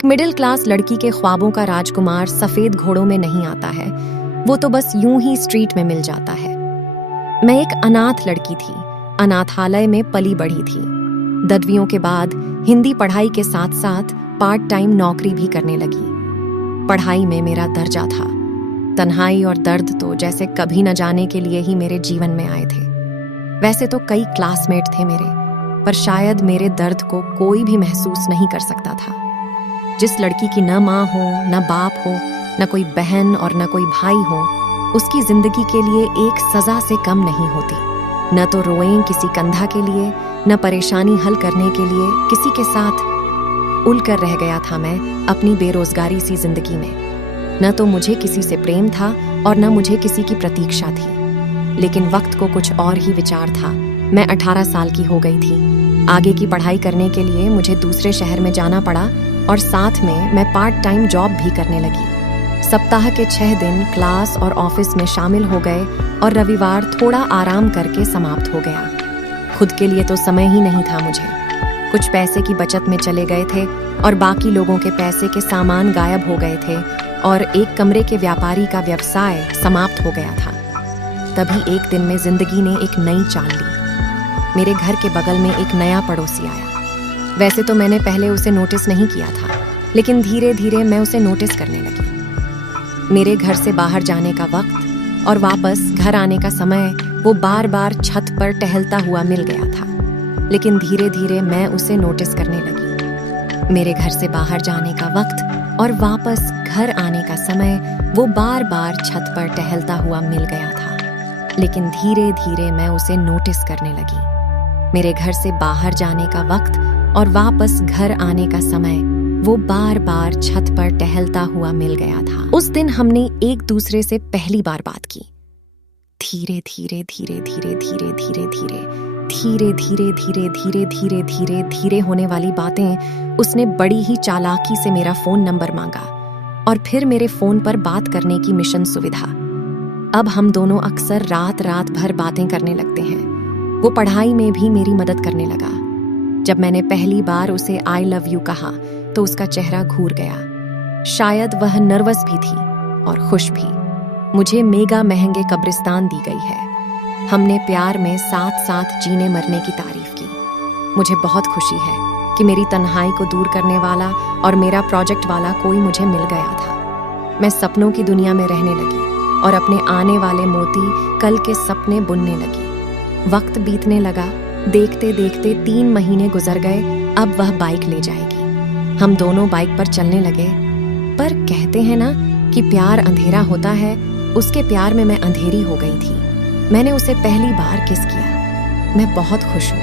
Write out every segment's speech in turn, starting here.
एक middle class लड़की के ख्वाबों का राजकुमार सफेद घोड़ों में नहीं आता है, वो तो बस यूं ही स्ट्रीट में मिल जाता है। मैं एक अनाथ लड़की थी, अनाथालय में पली बढ़ी थी। 10वीं के बाद हिंदी पढ़ाई के साथ साथ पार्ट टाइम नौकरी भी करने लगी। पढ़ाई में मेरा दर्जा था। तन्हाई और दर्द तो जैसे कभी न जाने के लिए ही मेरे जीवन में आए थे। वैसे तो कई क्लासमेट थे मेरे, पर शायद मेरे दर्द को कोई भी महसूस नहीं कर सकता था। जिस लड़की की न माँ हो, न बाप हो, न कोई बहन और न कोई भाई हो, उसकी जिंदगी के लिए एक सजा से कम नहीं होती। न तो रोएं किसी कंधा के लिए, न परेशानी हल करने के लिए किसी के साथ उलझकर रह गया था मैं अपनी बेरोजगारी सी जिंदगी में। न तो मुझे किसी से प्रेम था और न मुझे किसी की प्रतीक्षा थी। लेकिन वक्त को कुछ और ही विचार था। मैं 18 साल की हो गई थी। आगे की पढ़ाई करने के लिए मुझे दूसरे शहर में जाना पड़ा और साथ में मैं पार्ट टाइम जॉब भी करने लगी। सप्ताह के 6 दिन क्लास और ऑफिस में शामिल हो गए और रविवार थोड़ा आराम करके समाप्त हो गया। खुद के लिए तो समय ही नहीं था मुझे। कुछ पैसे की बचत में चले गए थे और बाकी लोगों के पैसे के सामान गायब हो गए थे और एक कमरे के व्यापारी का व्यवसाय समाप्त हो गया था। तभी एक दिन में जिंदगी ने एक नई चाल ली। मेरे घर के बगल में एक नया पड़ोसी आया। वैसे तो मैंने पहले उसे नोटिस नहीं किया था, लेकिन धीरे धीरे मैं उसे नोटिस करने लगी। मेरे घर से बाहर जाने का वक्त और वापस घर आने का समय वो बार बार छत पर टहलता हुआ मिल गया था। लेकिन धीरे धीरे मैं उसे नोटिस करने लगी। मेरे घर से बाहर जाने का वक्त और वापस घर आने का समय वो बार बार छत पर टहलता हुआ मिल गया था। लेकिन धीरे धीरे मैं उसे नोटिस करने लगी। मेरे घर से बाहर जाने का वक्त और वापस घर आने का समय वो बार बार छत पर टहलता हुआ मिल गया था। उस दिन हमने एक दूसरे से पहली बार बात की। धीरे धीरे धीरे धीरे धीरे धीरे धीरे धीरे धीरे धीरे धीरे धीरे धीरे धीरे होने वाली बातें उसने बड़ी ही चालाकी से मेरा फोन नंबर मांगा और फिर मेरे फोन पर बात करने की मिशन सुविधा। अब हम दोनों अक्सर रात रात भर बातें करने लगते हैं। वो पढ़ाई में भी मेरी मदद करने लगा। जब मैंने पहली बार उसे आई लव यू कहा तो उसका चेहरा घूर गया। शायद वह नर्वस भी थी और खुश भी। मुझे मेगा महंगे कब्रिस्तान दी गई है। हमने प्यार में साथ साथ जीने मरने की तारीफ की। मुझे बहुत खुशी है कि मेरी तन्हाई को दूर करने वाला और मेरा प्रोजेक्ट वाला कोई मुझे मिल गया था। मैं सपनों की दुनिया में रहने लगी और अपने आने वाले मोती कल के सपने बुनने लगी। वक्त बीतने लगा। देखते देखते 3 महीने गुजर गए। अब वह बाइक ले जाएगी। हम दोनों बाइक पर चलने लगे। पर कहते हैं ना कि प्यार अंधेरा होता है, उसके प्यार में मैं अंधेरी हो गई थी। मैंने उसे पहली बार किस किया। मैं बहुत खुश हूँ।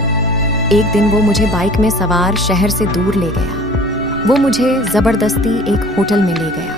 एक दिन वो मुझे बाइक में सवार शहर से दूर ले गया। वो मुझे जबरदस्ती एक होटल में ले गया।